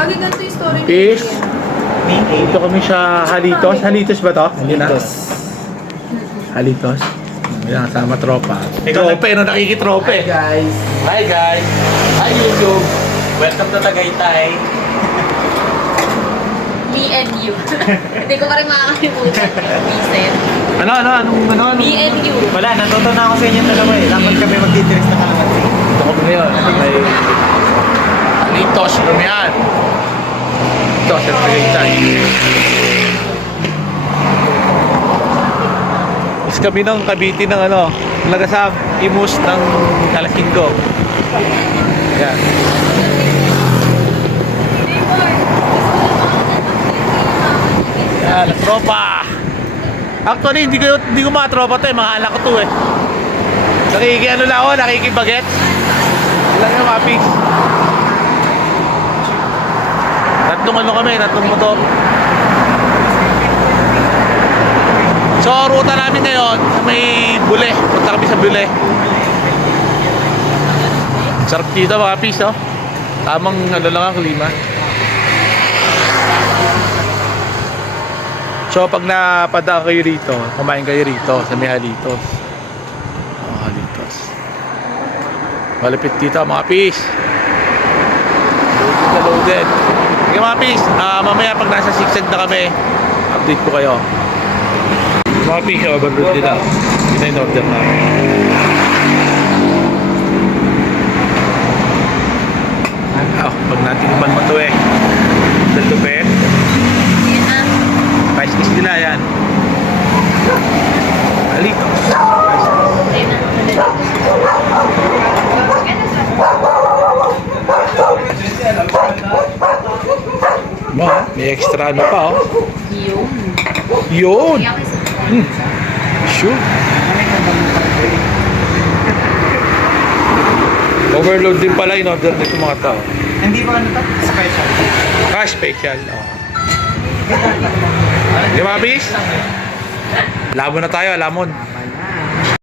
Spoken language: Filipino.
Lagi ganito yung story Fish. Dito kami sa Halitos. Halitos ba to? Hindi na. Halitos. May nakasama tropa. Trope, no? Nakikitrope. Guys. Hi guys. Hi YouTube. Welcome to Tagaytay. Me and you. Hindi ko pa rin makakalimutan. Vincent. Ano? Me and you. Wala, natuto na ako sa inyo dalawa eh. Dapat kami mag-interest na kalamansi. Ito kami ngayon. May Halitos. Lumihan. Ito sa Tagaytay. Is kami ng Cavite ng Lagasam, Imus ng Kalasingo. Yan. Yan, tropa. Actually, hindi ko mga tropa to eh, mga anak ko to eh. Nakikibaget. Ilan yung mga pigs. Tatlong motor. So, ruta namin ngayon sa may Bule. Punta kami sa Bule. Sarap dito mga pigs, oh. Tamang lang ang klima. So, pag napadaan kayo rito, kumain kayo rito sa may Halitos. Halitos. Malapit dito mga pigs. Loaded. Okay mga pigs, mamaya pag nasa sigsag na kami, update ko kayo. Mga pigs, overload din ako. Yun na yung order namin. Pag natikman mo ito eh. Sa tupet. Vice kiss nila yan. Halito. May extra ano pa oh. Yun. Sure. Overload din pala in order nito mga tao. Hindi ba ano to? Special. Special. Oh. Di ba, bis? Lamon na tayo, lamon.